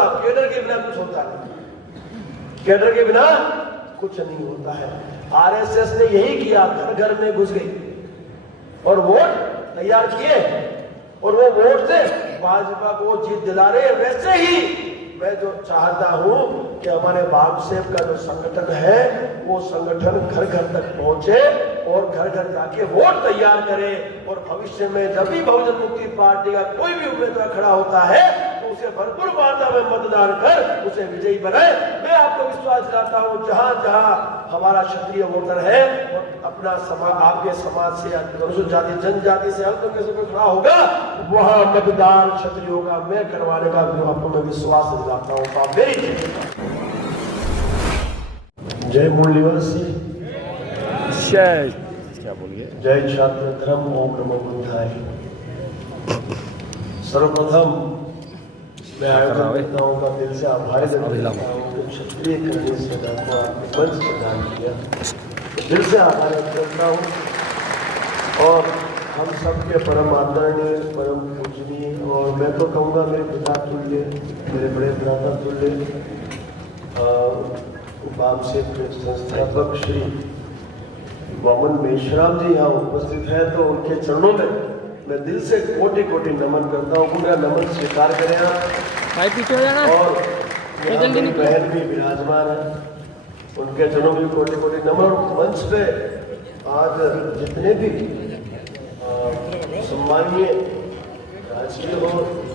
साहब, कैडर के बिना कुछ होता नहीं, कैडर के बिना कुछ नहीं होता है। आरएसएस ने यही किया, घर घर में घुस गई और वोट तैयार किए और वो वोट से भाजपा को जीत दिला रहे। वैसे ही मैं जो चाहता हूं कि हमारे बामसेव का जो संगठन है वो संगठन घर घर तक पहुंचे और घर घर जाके वोट तैयार करे और भविष्य में जब भी बहुजन मुक्ति पार्टी का कोई भी उम्मीदवार खड़ा होता है तो उसे भरपूर मात्रा में मतदान कर उसे विजयी बनाए। मैं आपको विश्वास दिलाता हूं, जहां जहां हमारा क्षत्रिय वोटर है अपना आपके समाज से अनुसूचित जाति जनजाति से अल्पसंख्यक खड़ा होगा, वहां मतदान क्षत्रियों का मैं करवाने का आपको मैं विश्वास दिलाता हूं। तो आप मेरी जय मूल निवासी, जय क्या बोलिए, जय छात्र धर्म, ओम नमो बुद्धाय। सर्वप्रथम मैं आयोजन करता हूँ का दिल से आभार करता हूँ, क्षत्रिय करने से आपको मंच प्रदान किया, दिल से आभार करता हूँ। और हम सबके परम आदरणीय, परम पूजनीय और मैं तो कहूँगा मेरे पिता तुल्य, मेरे बड़े भ्राता तुल्य बामसेव के संस्थापक श्री वामन मेश्राम जी यहाँ उपस्थित है, तो उनके चरणों में मैं दिल से कोटि कोटि नमन करता हूँ। उनका नमन स्वीकार करें आप। और मेरी बहन भी विराजमान है, उनके चरणों में कोटि कोटि नमन। मंच पे आज जितने भी सम्मानीय राजकीय हो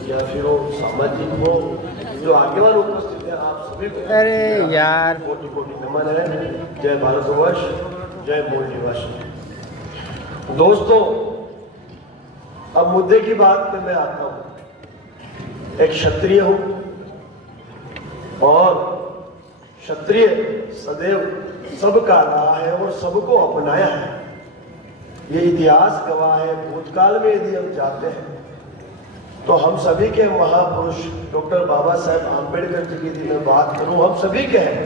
या फिर हो सामाजिक हो जो आगेवान उपस्थित है, आप सभी को अरे यार कोटि कोटि नमन है। जय भारतवर्ष, जय मूल निवासी। दोस्तों, अब मुद्दे की बात पे मैं आता हूं। एक क्षत्रिय हूं और क्षत्रिय सदैव सबका रहा है और सबको अपनाया है। ये इतिहास गवाह है। भूतकाल में यदि हम जाते हैं तो हम सभी के महापुरुष डॉक्टर बाबा साहेब आम्बेडकर जी की यदि मैं बात करूं, हम सभी के हैं।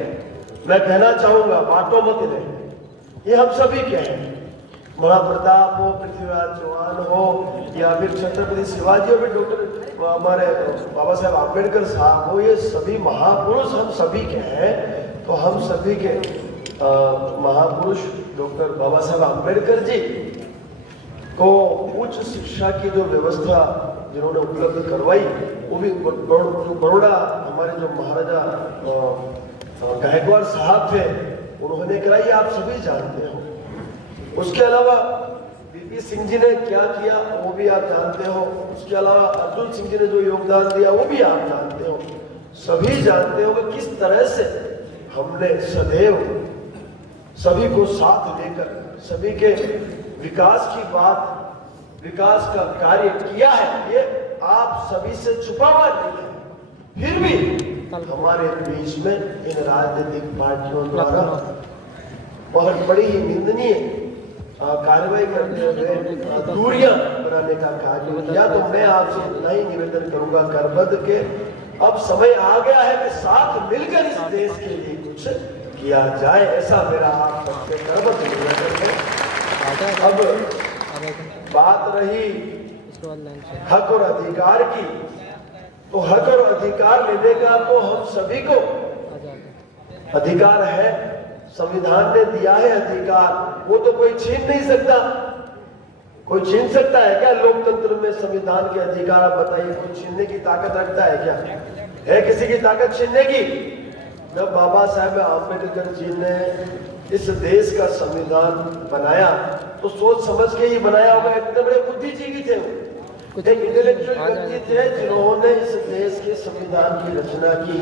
मैं कहना चाहूंगा, बातों मत नहीं, ये हम सभी के हैं। महाप्रताप हो, पृथ्वीराज चौहान हो या फिर छत्रपति शिवाजी हो, फिर डॉक्टर हमारे बाबा साहेब आम्बेडकर साहब हो, ये सभी महापुरुष हम सभी के हैं। तो हम सभी के महापुरुष डॉक्टर बाबा साहेब आम्बेडकर जी को उच्च शिक्षा की जो व्यवस्था जिन्होंने उपलब्ध करवाई, वो भी बड़ौदा हमारे जो महाराजा गायकवाड़ साहब थे उन्होंने कराई, आप सभी जानते हो। उसके अलावा बीपी सिंह जी ने क्या किया वो भी आप जानते हो। उसके अलावा अर्जुन सिंह जी ने जो योगदान दिया वो भी आप जानते हो। सभी जानते हो कि किस तरह से हमने सदैव सभी को साथ लेकर सभी के विकास की बात, विकास का कार्य किया है। ये आप सभी से छुपा हुआ नहीं है। फिर भी हमारे बीच में इन राजनीतिक पार्टियों द्वारा बहुत बड़ी ही निंदनीय कार्रवाई करते हुए दूरियां बनाने का कार्य किया। तो मैं आपसे इतना ही निवेदन करूंगा करबद्ध के अब समय आ गया है कि साथ मिलकर इस देश के लिए कुछ किया जाए, ऐसा मेरा आप सबसे करबद्ध निवेदन है। अब बात रही हक और अधिकार की, तो हक और अधिकार लेने का तो हम सभी को अधिकार है। संविधान ने दिया है अधिकार, वो तो कोई छीन नहीं सकता। कोई छीन सकता है क्या लोकतंत्र में संविधान के अधिकार? आप बताइए, कोई छीनने की ताकत रखता है क्या? है किसी की ताकत छीनने की? जब बाबा साहेब आम्बेडकर जी ने इस देश का संविधान बनाया तो सोच समझ के ही बनाया होगा। इतने बड़े बुद्धिजीवी थे वो, एक इंटेलेक्चुअल व्यक्ति थे जिन्होंने इस देश के संविधान की रचना की।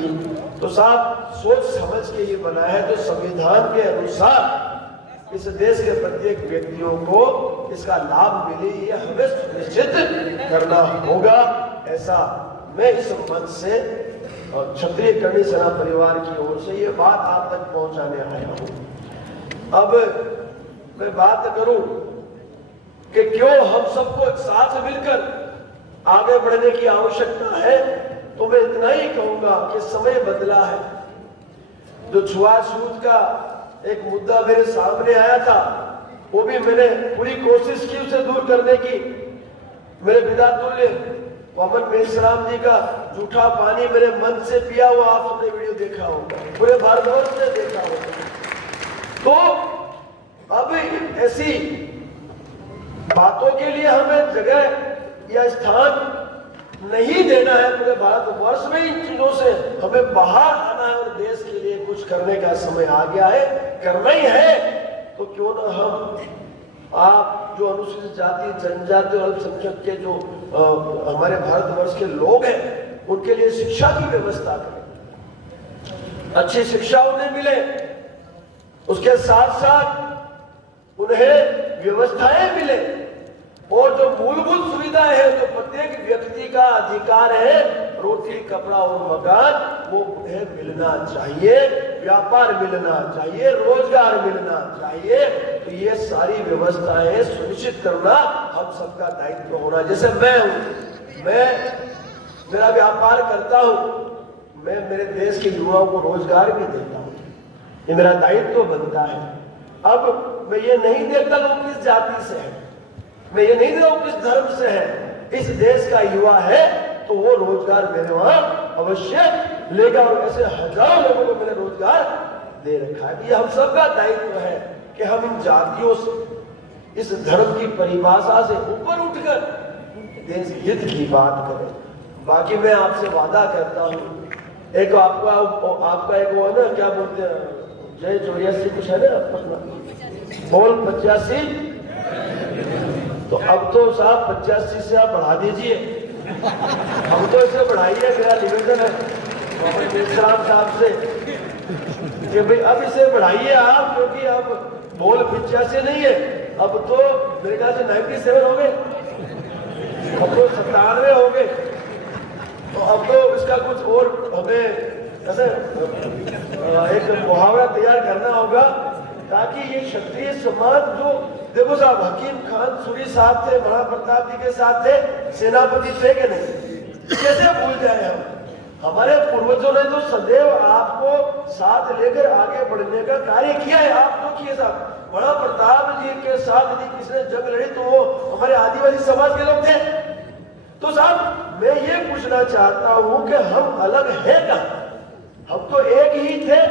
तो साहब सोच समझ के ये बनाया है, तो संविधान के अनुसार इस देश के प्रत्येक व्यक्तियों को इसका लाभ मिले, ये हमें सुनिश्चित करना होगा। ऐसा मैं इस मंच से क्षत्रिय करणी सेना परिवार की ओर से ये बात आप तक पहुंचाने आया हूं। अब मैं बात करूं कि क्यों हम सबको साथ मिलकर आगे बढ़ने की आवश्यकता है, तो मैं इतना ही कहूंगा कि समय बदला है। जो छुआछूत का एक मुद्दा मेरे सामने आया था, वो भी मैंने पूरी कोशिश की उसे दूर करने की। मेरे पिता तुल्य वामन मेश्राम जी का जूठा पानी मेरे मन से पिया हुआ आप सबने वीडियो देखा होगा, पूरे भारतवर्ष ने देखा होगा। तो अब ऐसी बातों के लिए हमें जगह या स्थान नहीं देना है। पूरे भारतवर्ष में इन चीजों से हमें बाहर आना है और देश के लिए कुछ करने का समय आ गया है, करना ही है। तो क्यों ना हम आप जो अनुसूचित जाति जनजाति और अल्पसंख्यक के जो हमारे भारतवर्ष के लोग हैं उनके लिए शिक्षा की व्यवस्था करें, अच्छी शिक्षा उन्हें मिले, उसके साथ साथ उन्हें व्यवस्थाएं मिले और जो मूलभूत सुविधाएं है जो प्रत्येक व्यक्ति का अधिकार है, रोटी कपड़ा और मकान, वो उन्हें मिलना चाहिए, व्यापार मिलना चाहिए, रोजगार मिलना चाहिए। तो ये सारी व्यवस्थाएं सुनिश्चित करना हम सबका दायित्व होना। जैसे मैं हूं, मैं मेरा व्यापार करता हूं, मैं मेरे देश के युवाओं को रोजगार भी देता हूं, ये मेरा दायित्व बनता है। अब मैं ये नहीं देखता लोग किस जाति से है, मैं ये नहीं देखता किस धर्म से है, इस देश का युवा है तो वो रोजगार मेरे वहां अवश्य लेगा। और ऐसे हजारों लोगों को मैंने रोजगार दे रखा है। ये हम सबका दायित्व है कि हम इन जातियों से, इस धर्म की परिभाषा से ऊपर उठकर देश हित की बात करें। बाकी मैं आपसे वादा करता हूं, एक आपका एक वो है ना, क्या बोलते हैं, जय 84 कुछ है ना अपना, बोल 85। तो अब तो साहब 85 से आप बढ़ा दीजिए, हम तो इसे बढ़ाइए। मेरा निवेदन है वामन मेश्राम साहब से कि भाई अब इसे बढ़ाइए आप, क्योंकि अब बोल 85 नहीं है, अब तो मेरे ख्याल से 97 हो गए, अब तो 97 हो गए। तो अब तो इसका कुछ और हमें ऐसे एक मुहावरा तैयार करना होगा ताकि ये क्षत्रिय समाज जो, देखो साहब हकीम खान सूरी साहब थे, महाराणा प्रताप जी के साथ थे, सेनापति थे कि नहीं, कैसे भूल जाए हम। हमारे पूर्वजों ने तो सदैव आपको साथ लेकर आगे बढ़ने का कार्य किया है। आप तो किए साहब, महाराणा प्रताप जी के साथ यदि किसने जंग लड़ी तो वो हमारे आदिवासी समाज के लोग थे। तो साहब मैं ये पूछना चाहता हूं कि हम अलग हैं कहां, हम तो एक ही थे,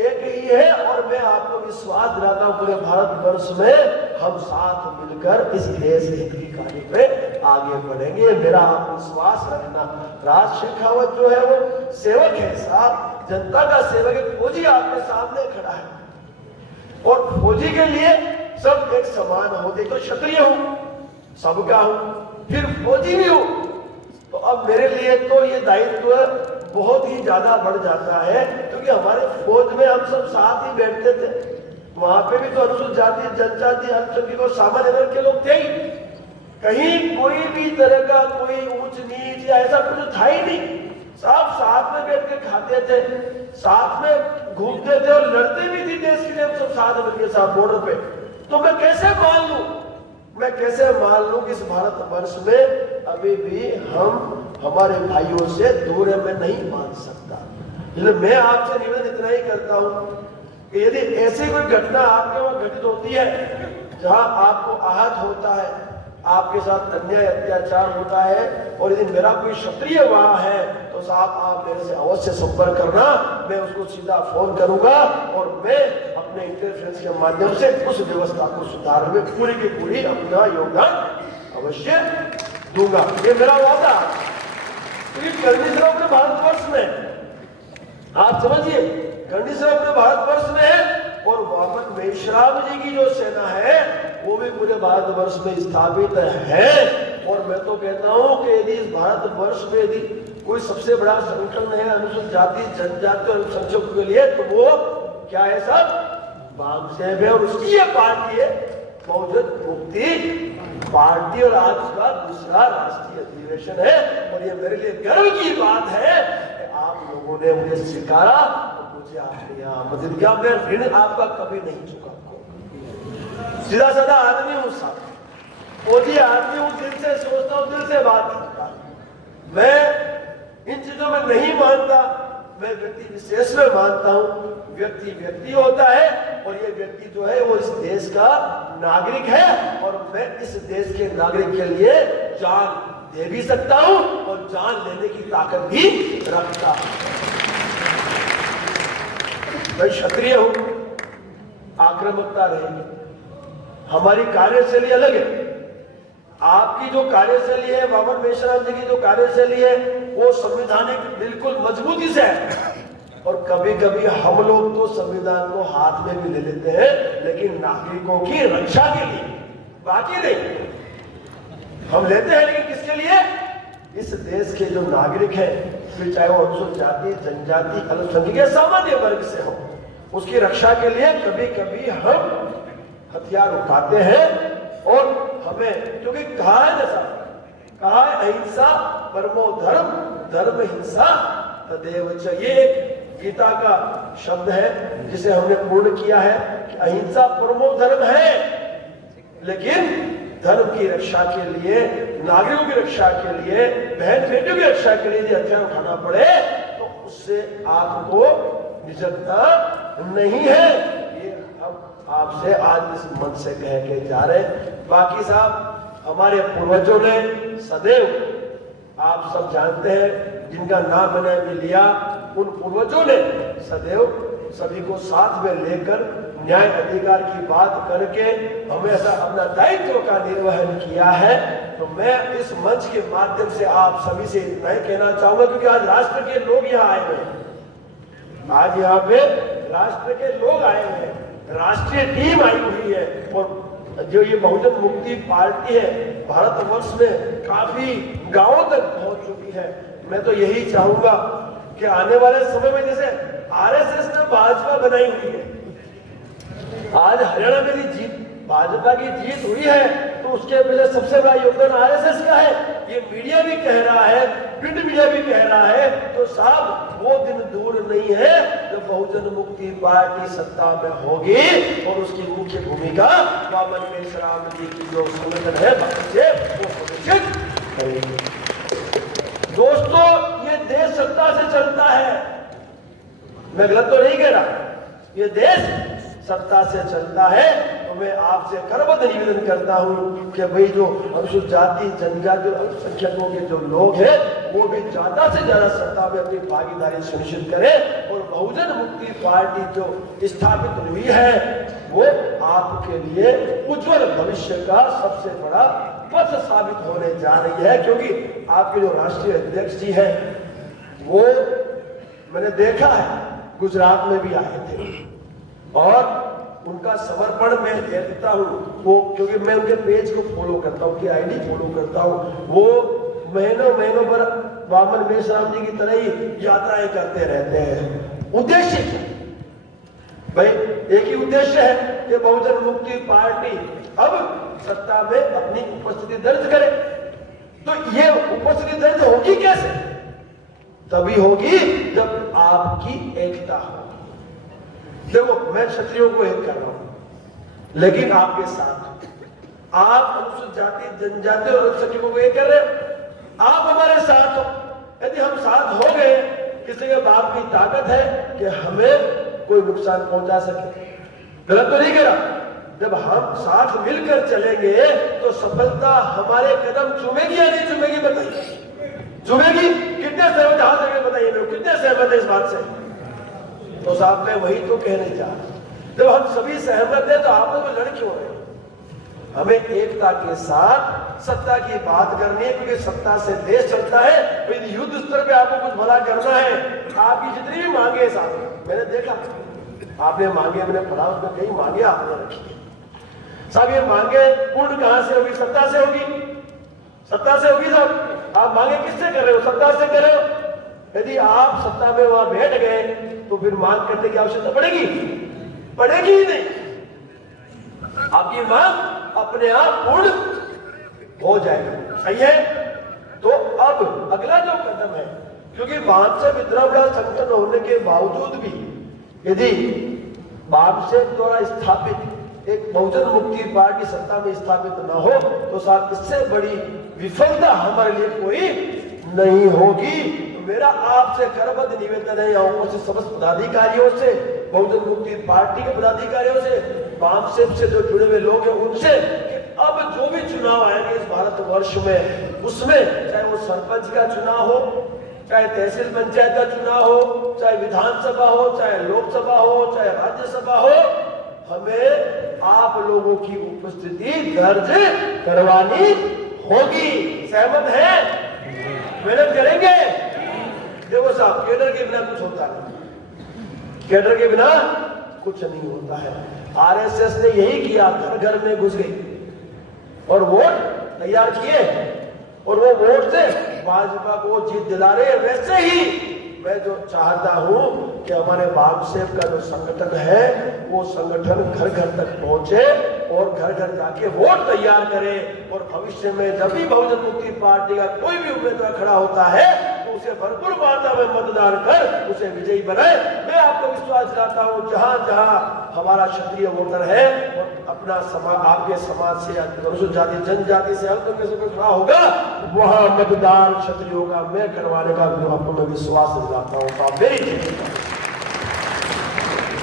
एक ही है। और मैं आपको विश्वास दिलाता हूं पूरे भारतवर्ष में हम साथ मिलकर इस देश हित की कार्य पे आगे बढ़ेंगे, मेरा आप विश्वास रखना। राज शेखावत जो है वो सेवक है साहब, जनता का सेवक है। फौजी आपके सामने खड़ा है और फौजी के लिए सब एक समान होते, तो क्षत्रिय हूं, सबका हूं, फिर फौजी भी हूं। तो अब मेरे लिए तो ये दायित्व बहुत ही ज्यादा बढ़ जाता है, क्योंकि हमारे फौज में हम सब साथ ही बैठते थे, वहां पे भी तो अनुसूचित जाति जनजाति अल्पसंख्यक और सामान्य वर्ग के लोग थे ही, कहीं कोई भी तरह का कोई ऊंच नीच या ऐसा कुछ था ही नहीं। सब साथ में बैठ के खाते थे, साथ में घूमते थे और लड़ते भी थी देश के लिए, हम सब साथ मिलकर साथ बॉर्डर पे। तो मैं कैसे मान लूं कि इस भारतवर्ष में अभी भी हम हमारे भाइयों से दूर है, मैं नहीं मान सकता। इसलिए मैं आपसे निवेदन इतना ही करता हूं कि यदि ऐसी कोई घटना आपके वहां घटित होती है जहां आपको आहत होता है, आपके साथ अन्याय अत्याचार होता है, और यदि मेरा कोई क्षत्रिय वहां है तो साहब आप मेरे से अवश्य संपर्क करना, मैं उसको सीधा फोन करूंगा और मैं अपने इंटरफेरेंस के माध्यम से उस व्यवस्था को सुधारने में पूरी की पूरी अपना योगदान अवश्य दूंगा, ये मेरा वादा। क्योंकि कंडीशन अपने भारतवर्ष में, आप समझिए, कंडीशन अपने भारतवर्ष में है और वामन मेश्राम जी की जो सेना है वो भी पूरे भारतवर्ष में स्थापित है। और मैं तो कहता हूं कि यदि इस भारतवर्ष में यदि कोई सबसे बड़ा संगठन है अनुसूचित जाति जनजाति और अल्पसंख्यकों के लिए तो वो क्या है साहब, बामसेब है, और उसकी ये पार्टी है बहुजन मुक्ति पार्टी, और आज उसका दूसरा राष्ट्रीय अधिवेशन है। और ये मेरे लिए गर्व की बात है कि आप लोगों ने मुझे स्वीकारा और मुझे आपने यहाँ मदद किया। मैं ऋण आपका कभी नहीं चुका, सीधा साधा आदमी हूं साहब, फौजी आदमी हूं, दिल से सोचता हूं, दिल से बात करता हूं। मैं इन चीजों में नहीं मानता, मैं व्यक्ति विशेष में मानता हूं। व्यक्ति व्यक्ति होता है और ये व्यक्ति जो है वो इस देश का नागरिक है, और मैं इस देश के नागरिक के लिए जान दे भी सकता हूं और जान लेने की ताकत भी रखता हूं। मैं क्षत्रिय हूं, आक्रामकता रहेगी। हमारी कार्यशैली अलग है। आपकी जो कार्यशैली है, वामन मेश्राम जी की जो कार्यशैली है, वो संवैधानिक बिल्कुल मजबूती से है। और कभी कभी हम लोग तो संविधान को हाथ में भी ले लेते हैं, लेकिन नागरिकों की रक्षा के लिए, बाकी नहीं। हम लेते हैं लेकिन किसके लिए? इस देश के जो नागरिक हैं, फिर चाहे वो अनुसूचित जाति, जनजाति, अल्पसंख्यक या सामान्य वर्ग से हो, उसकी रक्षा के लिए कभी कभी हम हथियार उठाते हैं। और हमें, क्योंकि कहा है जैसा कहा है, अहिंसा परमो धर्म, धर्म हिंसा तदेव च। ये एक गीता का शब्द है जिसे हमने पूर्ण किया है कि अहिंसा परमो धर्म है, लेकिन धर्म की रक्षा के लिए, नागरिकों की रक्षा के लिए, बहन बेटियों की रक्षा के लिए यदि हथियार उठाना पड़े तो उससे आपको निजता नहीं है। ये हम आपसे आज इस मन से कह के जा रहे हैं। बाकी साहब, हमारे पूर्वजों ने सदैव, आप सब जानते हैं, जिनका नाम मैंने भी लिया, उन पूर्वजों ने सदैव सभी को साथ में लेकर न्याय अधिकार की बात करके हमेशा अपना दायित्व का निर्वहन किया है। तो मैं इस मंच के माध्यम से आप सभी से इतना ही कहना चाहूंगा, क्योंकि आज राष्ट्र के लोग यहाँ आए हुए हैं, आज यहाँ पे राष्ट्र के लोग आए हुए हैं, राष्ट्रीय टीम आई हुई है। और जो ये बहुजन मुक्ति पार्टी है, भारतवर्ष में काफी गांवों तक पहुंच चुकी है। मैं तो यही चाहूंगा कि आने वाले समय में, जैसे आरएसएस ने भाजपा बनाई हुई है, आज हरियाणा में भी जीत, भाजपा की जीत हुई है, तो उसके पीछे सबसे बड़ा योगदान आरएसएस का है। ये मीडिया भी कह रहा है, प्रिंट मीडिया भी कह रहा है। तो साहब, वो दिन दूर नहीं है जब बहुजन मुक्ति पार्टी सत्ता में होगी और उसकी मुख्य भूमिका वामन मेश्राम जी की जो संगठन है बच्चे वो सुनिश्चित करेंगे। दोस्तों, ये देश सत्ता से चलता है, मैं गलत तो नहीं कह रहा, ये देश सत्ता से चलता है। तो मैं आपसे करबद्ध निवेदन करता हूं कि भाई जो अनुसूचित जाति, जनजाति, अल्पसंख्यकों के जो लोग हैं, वो भी ज्यादा से ज्यादा सत्ता में अपनी भागीदारी सुनिश्चित करें। और बहुजन मुक्ति पार्टी जो स्थापित हुई है, वो आपके लिए उज्जवल भविष्य का सबसे बड़ा पथ साबित होने जा रही है। क्योंकि आपके जो राष्ट्रीय अध्यक्ष जी हैं, वो मैंने देखा है, गुजरात में भी आए थे और उनका समर्पण मैं देखता हूँ, वो, क्योंकि मैं उनके पेज को फॉलो करता हूँ, उनकी आईडी फॉलो करता हूँ, वो महीनों पर वामन मेश्राम जी की तरह ही यात्राएं करते रहते हैं। उद्देश्य क्या? भाई एक ही उद्देश्य है कि बहुजन मुक्ति पार्टी अब सत्ता में अपनी उपस्थिति दर्ज करे। तो ये उपस्थिति दर्ज होगी कैसे? तभी होगी जब आपकी एकता हो। देखो, मैं क्षत्रियों को एक कर रहा हूं, लेकिन आपके साथ, आप अनुसूचित जाति, जनजाति और अल्पसंख्यकों को एक कर रहे हो, आप हमारे साथ हो। यदि हम साथ हो गए, किसी के बाप की ताकत है कि हमें कोई नुकसान पहुंचा सके। गलत तो नहीं कह रहा। जब हम साथ मिलकर चलेंगे तो सफलता हमारे कदम चूमेगी या नहीं चूमेगी? बताइए, चूमेगी? कितने सहमत, हाथ करके बताइए मेरे, कितने सहमत है इस बात से? तो साहब, मैं वही तो कहने जा रहा हूं। जब हम सभी सहमत हैं तो आप लोग लड़ क्यों रहे? हमें एकता के साथ सत्ता की बात करनी है, क्योंकि सत्ता से देश चलता है। तो यदि युद्ध स्तर पे आपको कुछ भला करना है, आपकी जितनी भी मांगे है, साहब मैंने देखा, आपने मांगे, मैंने पढ़ा, उसमें कई मांगे आपने रखी। साहब, ये मांगे पूर्ण कहां से होगी? सत्ता से होगी, सत्ता से होगी। साहब, आप मांगे किससे कर रहे हो? सत्ता से कर रहे हो। यदि आप सत्ता में वहां बैठ गए तो फिर मांग करने की आवश्यकता पड़ेगी? पड़ेगी ही नहीं। आपकी मांग अपने आप पूर्ण हो जाएगी। सही है? तो अब अगला जो कदम है, क्योंकि वामसेप इतना बड़ा संगठन होने के बावजूद भी यदि वामसेप द्वारा स्थापित एक बहुजन मुक्ति पार्टी सत्ता में स्थापित न हो तो साथ इससे बड़ी विफलता हमारे लिए कोई नहीं होगी। मेरा आपसे करबद्ध निवेदन है, यहाँ से समस्त पदाधिकारियों से, बहुजन मुक्ति पार्टी के पदाधिकारियों से, वामसेप से जो जुड़े हुए लोग हैं उनसे, कि अब जो भी चुनाव आएंगे इस भारतवर्ष में, उसमें चाहे वो सरपंच का चुनाव हो, चाहे तहसील पंचायत का चुनाव हो, चाहे विधानसभा हो, चाहे लोकसभा हो, चाहे राज्यसभा हो, हमें आप लोगों की उपस्थिति दर्ज करवानी होगी। सहमत है? मेहनत करेंगे? देखो साहब, कैडर के बिना कुछ होता नहीं, कैडर के बिना कुछ नहीं होता है। आरएसएस ने यही किया, घर घर में घुस गई और वोट तैयार किए और वो वोट से भाजपा को जीत दिला रहे। वैसे ही मैं जो चाहता हूं कि हमारे बामसेव का जो संगठन है वो संगठन घर घर तक पहुंचे और घर घर जाके वोट तैयार करे और भविष्य में जब भी बहुजन मुक्ति पार्टी का कोई भी उम्मीदवार खड़ा होता है तो उसे भरपूर मात्रा में मतदान कर उसे विजयी बनाए। मैं आपको विश्वास दिलाता हूं, जहां जहां हमारा क्षत्रिय वोटर है और अपना आपके समाज से अनुसूचित जाति जनजाति से हल्के में से खड़ा होगा, वहां मतदान क्षत्रियों का मैं करवाने का आपको मैं विश्वास दिलाता हूं। तो आप मेरी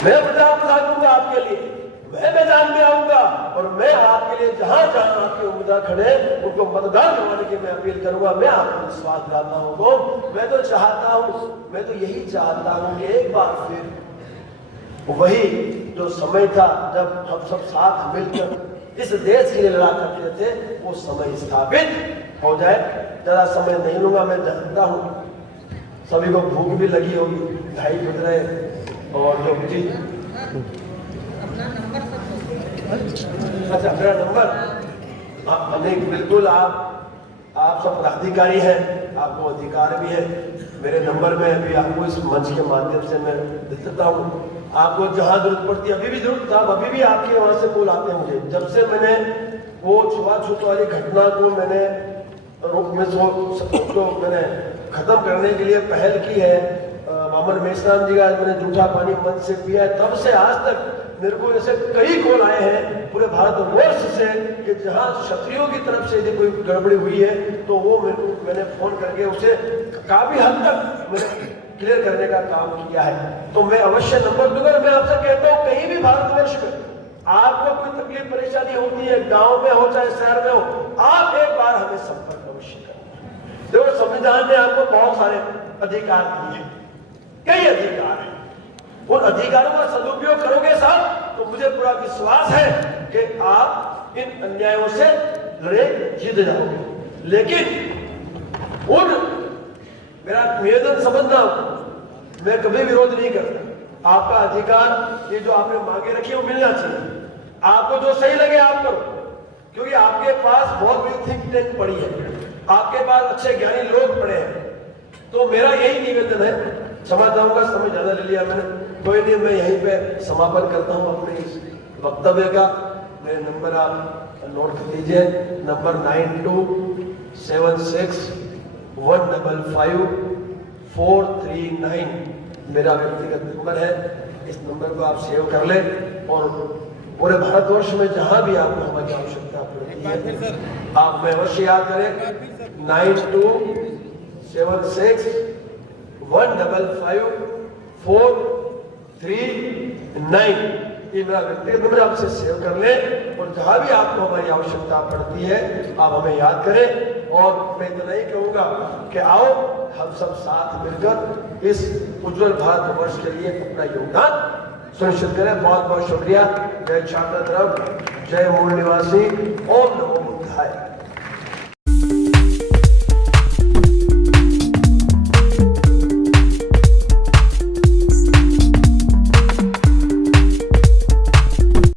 मैं प्रचार दूंगा आपके लिए, मैं मैदान में आऊंगा और मैं आपके लिए जहां जहां आपके उम्मीदवार खड़े उनको मतदान करवाने की मैं अपील करूंगा। मैं आपको विश्वास दिलाता हूं। तो मैं तो चाहता हूं, मैं तो यही चाहता हूं कि एक बार फिर वही जो समय था जब हम सब साथ मिलकर इस देश के लिए लड़ा करते थे वो समय स्थापित हो जाए। ज्यादा समय नहीं लूंगा, मैं जानता हूं सभी को भूख भी लगी होगी, 2:30 बज रहे और जो जी अच्छा मेरा नंबर नहीं, बिल्कुल आप सब अधिकारी हैं, आपको अधिकार भी है। मेरे नंबर में अभी आपको इस मंच के माध्यम से मैं दे देता हूँ। आपको जहाँ जरूरत पड़ती है, अभी भी जरूरत था, अभी भी आपके वहाँ से कॉल आते हैं मुझे। जब से मैंने वो छुआछूत वाली घटना को मैंने मैंने खत्म करने के लिए पहल की है, मामन मेश्राम जी का मैंने जूठा पानी मंच से पिया है, तब से आज तक मेरे को ऐसे कई कॉल आए हैं पूरे भारतवर्ष से कि जहां क्षत्रियों की तरफ से यदि कोई गड़बड़ी हुई है तो वो मैंने फोन करके उसे काफी हद तक मैंने क्लियर करने का काम किया है। तो मैं अवश्य नंबर दूंगा। मैं आपसे कहता हूँ कहीं भी भारतवर्ष में आपको कोई तकलीफ परेशानी होती है, गांव में हो चाहे शहर में हो, आप एक बार हमें संपर्क अवश्य करें। देखो संविधान ने आपको बहुत सारे अधिकार दिए हैं, कई अधिकार हैं, उन अधिकारों का सदुपयोग करोगे साहब तो मुझे पूरा विश्वास है कि आप इन अन्यायों से लड़े जीत जाओगे। लेकिन उन मेरा निवेदन समझना, मैं कभी विरोध नहीं करता। आपका अधिकार ये जो आपने मांगे रखी है वो मिलना चाहिए। आपको जो सही लगे आप करो, क्योंकि आपके पास बहुत बड़ी थिंक टैंक पड़ी है, आपके पास अच्छे ज्ञानी लोग पड़े हैं। तो मेरा यही निवेदन है, क्षमा चाहूंगा समय ज्यादा ले लिया मैंने, कोई नहीं, मैं यहीं पे समापन करता हूं अपने इस वक्तव्य का। मेरे नंबर आप नोट कर लीजिए, नंबर 92755439 मेरा व्यक्तिगत नंबर है। इस नंबर को आप सेव कर ले और पूरे भारतवर्ष में जहां भी आपको हमारी आवश्यकता पड़ती है आप में अवश्य याद करें 9276155439 ये मेरा व्यक्तिगत नंबर, आपसे सेव कर ले और जहां भी आपको हमारी आवश्यकता पड़ती है आप हमें याद करें। और मैं इतना ही कहूंगा कि आओ हम सब साथ मिलकर इस उज्जवल भारतवर्ष के लिए अपना योगदान सुनिश्चित करें। बहुत बहुत शुक्रिया। जय छात्र, जय मूल निवासी, ओम